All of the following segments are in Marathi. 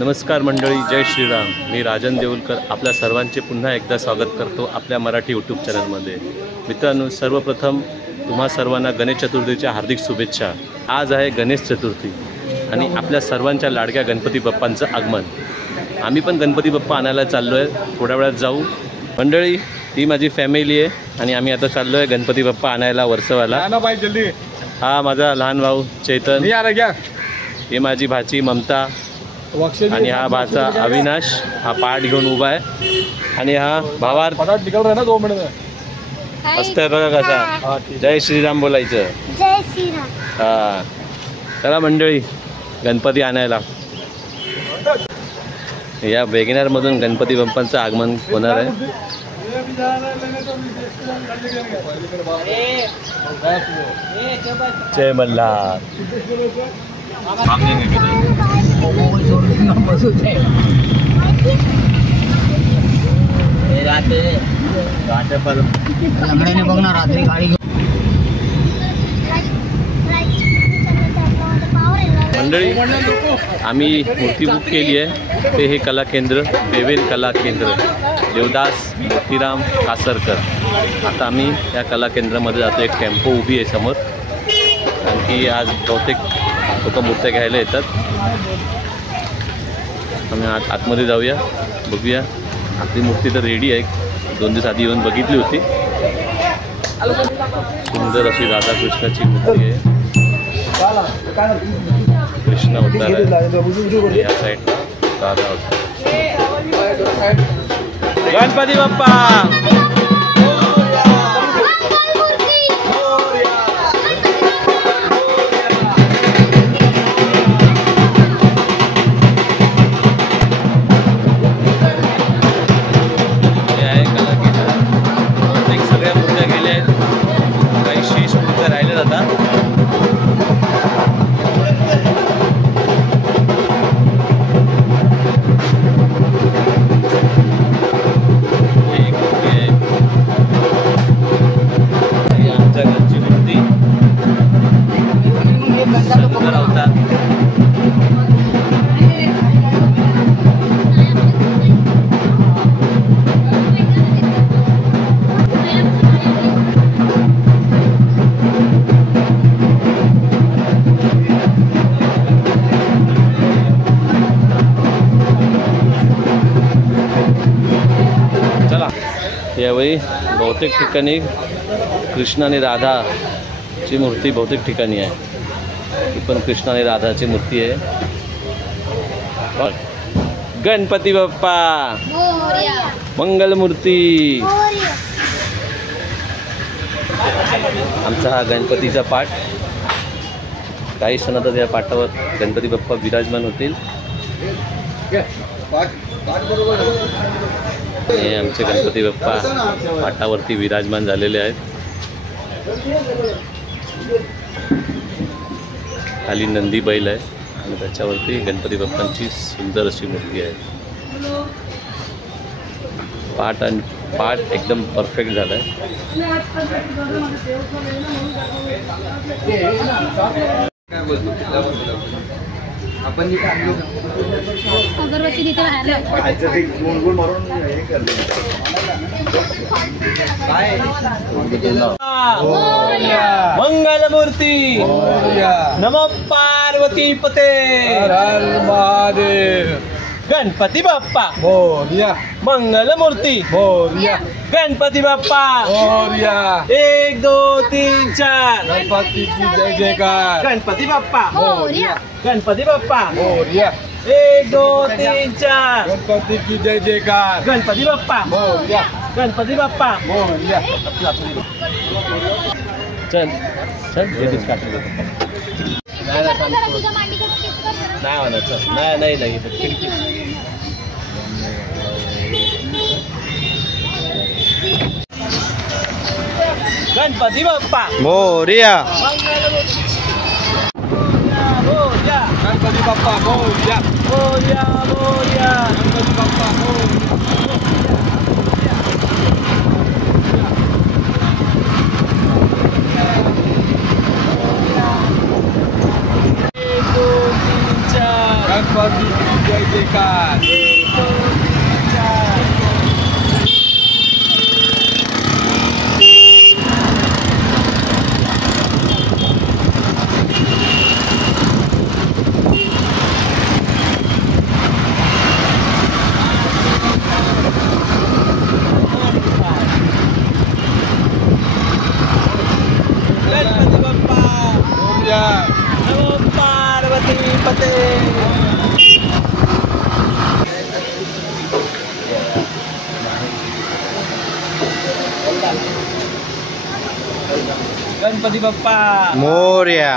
नमस्कार मंडळी, जय श्रीराम. मी राजन देऊलकर आपल्या सर्वांचे पुन्हा एकदा स्वागत करतो आपल्या मराठी यूट्यूब चॅनलमध्ये. मित्रांनो, सर्वप्रथम तुम्हा सर्वांना गणेश चतुर्थीच्या हार्दिक शुभेच्छा. आज आहे गणेश चतुर्थी आणि आपल्या सर्वांच्या लाडक्या गणपती बाप्पांचं आगमन. आम्ही पण गणपती बाप्पा आणायला चाललो आहे, थोड्या वेळात जाऊ. मंडळी, ही माझी फॅमिली आहे आणि आम्ही आता चाललो आहे गणपती बाप्पा आणायला वर्सवाला. हा माझा लहान भाऊ चैतन, ही माझी भाची ममता आणि हा भाचा अविनाश. हा पाठ घेऊन उभा आहे आणि हा भावार्थ असतंय बघा कसा. जय श्रीराम बोलायचं. जय श्रीराम. हा, चला मंडळी गणपती आणायला. या वेगनरमधून गणपती बाप्पांचं आगमन होणार आहे. जय मल्हार. बघणार रात्री गाडी. मंडळी, आम्ही मूर्ती बुक केली आहे. ते हे कला केंद्र, देवेल कला केंद्र, देवदास मोतीराम कासरकर. आता आम्ही या कला केंद्रामध्ये जातो. एक टेम्पो उभी आहे समोर, आणखी आज बहुतेक लोक मूर्त्या घ्यायला येतात. आम्ही आतमध्ये जाऊया, बघूया. आपली मूर्ती तर रेडी आहे, 2 दिवस आधी येऊन बघितली होती. सुंदर अशी राधाकृष्णाची मूर्ती आहे. कृष्ण अवतार आहे, या साईडला राधा अवतार. गणपती बाप्पा. सगळ्या मूर्त्या गेल्या आहेत, काही शेष मूर्त्या राहिल्या जातात. आमच्या घरची मूर्ती शंकर अवतार. यावेळी बहुतेक ठिकाणी कृष्ण आणि राधाची मूर्ती बहुतेक ठिकाणी आहे. ही पण कृष्ण आणि राधाची मूर्ती आहे. गणपती बाप्पा मंगलमूर्ती. आमचा हा गणपतीचा पाठ. काही क्षणातच या पाठावर गणपती बाप्पा विराजमान होतील. हे आमचे गणपती बाप्पा पाटावरती विराजमान झालेले आहेत. खाली नंदी बैल आहे आणि त्याच्यावरती गणपती बाप्पांची सुंदर अशी मूर्ती आहे. पाठ एकदम परफेक्ट झाला आहे. अगरबत्ती तिथे मंगलमूर्ती. नमो पार्वती पते. महादेव. गणपती बाप्पा मोरया. मंगलमूर्ती मोरया. गणपती बाप्पा मोरया. 1 2 3 4. गणपती जय जयकार. गणपती बाप्पा मोरया. गणपती बाप्पा मोरया. 1 2 3 4. गणपती की जय जयकार. गणपती बाप्पा मोरया. गणपती बाप्पा मोरया. चल चल जेलीच काटलं नाही म्हणायचं. नाही नाही खिडकी. गणपती बाप्पा मोरया. गणपती बाप्पा मोरया. मोरया मोरया. गणपती बाप्पा मोरया. गणपती जय जयकार. गणपती बाप्पा मोरया.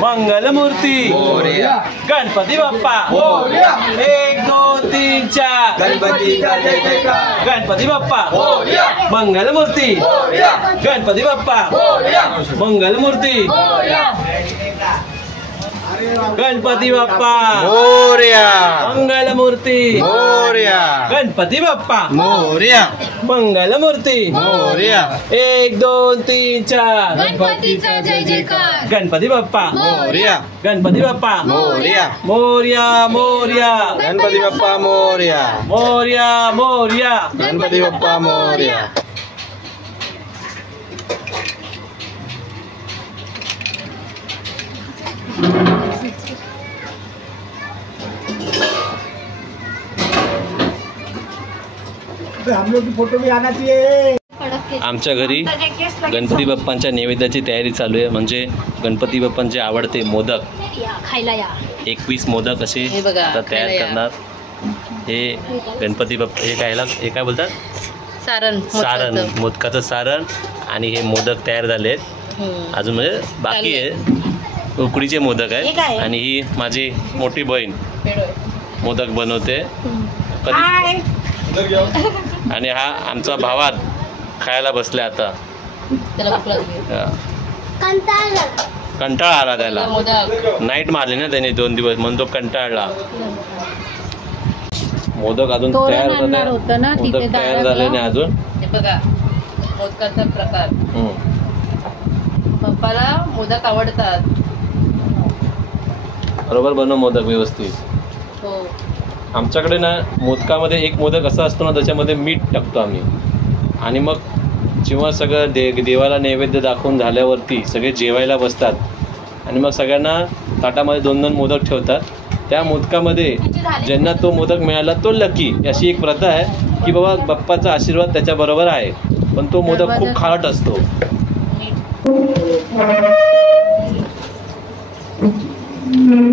मंगलमूर्ती गणपती बाप्पा 1 2 3 4 गणपतीचा जय जयकार. गणपती बाप्पा मंगलमूर्ती गणपती बाप्पा मंगलमूर्ती गणपती बाप्पा मोरया. मंगलमूर्ती मोरया. गणपती बाप्पा मोरया. मंगलमूर्ती मोरया. 1 2 3 4 गणपतीचा जय जयकार. गणपती बाप्पा मोरया. गणपती बाप्पा मोरया. मोर्या मोर्या गणपती बाप्पा मोरया. मोर्या मोर्या गणपती बाप्पा मोरया. हम लोग की फोटो भी आना चाहिए. आमच्या घरी गणपती बाप्पांच्या नैवेद्याची तयारी चालू आहे. म्हणजे गणपती बाप्पांचे आवडते मोदक खायला या. 21 मोदक असे हे बघा, आता तयार खायला या. करणार. हे गणपती बाप्पा हे काय बोलतात सारण सारण, मोदकाचं सारण. आणि हे मोदक तयार झाले आहेत. अजून म्हणजे बाकी आहे उकडीचे मोदक आहे. आणि ही माझी मोठी बहीण मोदक बनवते कधी. आणि हा आमचा भावात खायला बसले आता. त्याला भूक लागली. कंटाळा आला त्याला. मोदक नाईट मारली ना त्याने 2 दिवस म्हणून तो कंटाळला. मोदक अजून तयार होत नाही. मोदक तयार झाले नाही अजून. हे बघा मोदकाचा प्रकार. पप्पाला मोदक आवडतात. बरोबर बनव मोदक व्यवस्थित. हो आमच्याकडे ना मोदकामध्ये एक मोदक असा असतो ना त्याच्यामध्ये मीठ टाकतो आम्ही. आणि मग जेव्हा सगळं देवाला नैवेद्य दाखवून झाल्यावरती सगळे जेवायला बसतात. आणि मग सगळ्यांना ताटामध्ये 2-2 मोदक ठेवतात. त्या मोदकामध्ये ज्यांना तो मोदक मिळाला तो लकी, अशी एक प्रथा आहे की बाबा बाप्पाचा आशीर्वाद त्याच्याबरोबर आहे. पण तो मोदक खूप खारट असतो.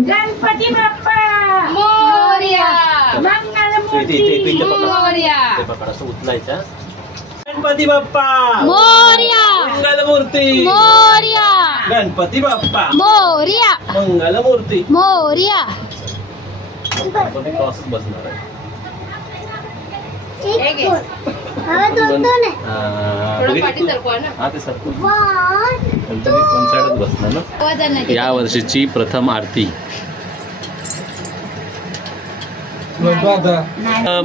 गणपती बाप्पा मोरया. मंगलमूर्ती मोरया. असं उचलायचा. गणपती बाप्पा मोरया. मंगलमूर्ती मोरया. गणपती बाप्पा मोरया. मंगलमूर्ती. मोरया. क्रॉसच बसणार आहे. थोडं पाठी सरकवा ना. हा ते सरकू. गणपती कोणसाडच बसणार ना. या वर्षीची प्रथम आरती.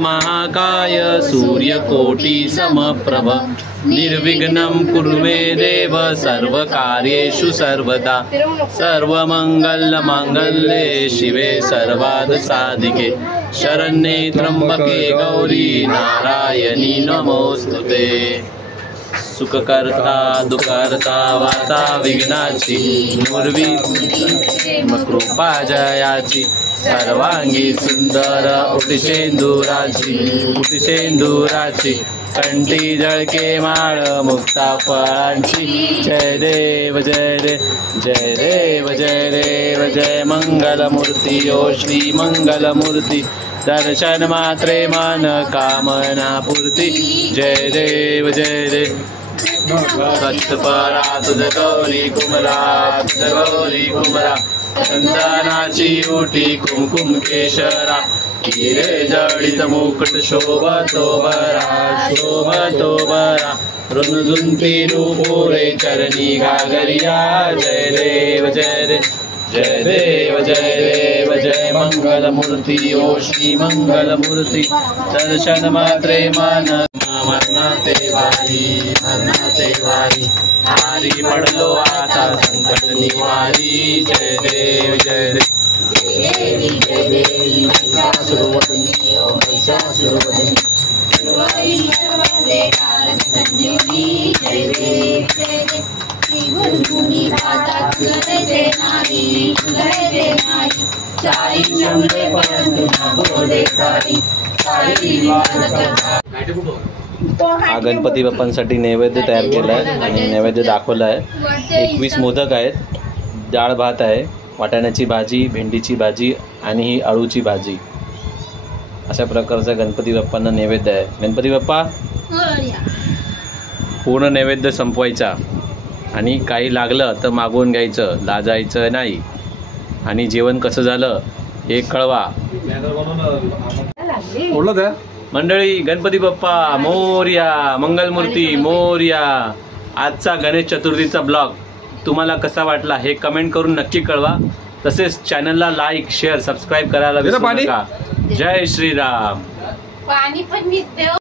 महाकाय सूर्यकोटि समप्रभ निर्विघ्नं कुर्वे देव सर्वकार्येषु सर्वदा. सर्वमंगलमांगल्ये शिवे सर्वार्थसाधिके शरण्ये त्र्यंबके गौरी नारायणी नमोस्तुते. सुखकर्ता दुःखकर्ता वार्ता विघ्नाची नुर्वी कृपा जयाची. सर्वांगी सुंदर उटिशेंदुराची कंठी जळके माळ मुक्ता फळांची. जय देव जय देव जय देव जय देव जय मंगलमूर्ती ओ श्री मंगलमूर्ती. दर्शन मात्रे मन कामना पूर्ती. जय देव जय देव. सत्परा तुझ गौरी कुमरा तुझ गौरी कुमरा. चंदनाची ओटी कुमकुम केशरा. हिरे जडित मुकुट शोभतो बरा. रुंदुंती नुपुरे चरणी घागरिया. जय देव जय देव जय देव जय देव जय मंगलमूर्ती ओ श्री मंगलमूर्ती. दर्शन मात्रे मन मरणाते वारी. हारी पडलो आता संकट निवारी. जय देव जय देव जय देवी महिषासुरवदनी ओम महिषासुरवदनी सर्वैश्वर्ये कारक संजीवनी जय देवी जय देवी श्री गुरुमुनी दाता सुगते नाही चारी शंभे परंतु न बोले सारी सारी विवाद करता हा गणपती बाप्पांसाठी नैवेद्य तयार केला आहे आणि नैवेद्य दाखवला आहे. 21 मोदक आहेत, डाळ भात आहे, वाटाण्याची भाजी, भेंडीची भाजी आणि ही अळूची भाजी. अशा प्रकारचा गणपती बाप्पांना नैवेद्य आहे. गणपती बाप्पा मोरया. पूर्ण नैवेद्य संपवायचा आणि काही लागलं तर मागवून घ्यायचं, लाजायचं नाही. आणि जेवण कसं झालं हे कळवा. मंडळी, गणपती बाप्पा मोरया, मंगलमूर्ती मोरया. आजचा गणेश चतुर्थीचा ब्लॉग तुम्हाला कसा वाटला हे कमेंट करून नक्की कळवा. तसेच चॅनलला लाईक, शेअर, सबस्क्राईब करायला विसरू नका. जय श्रीराम. पाणी पण देव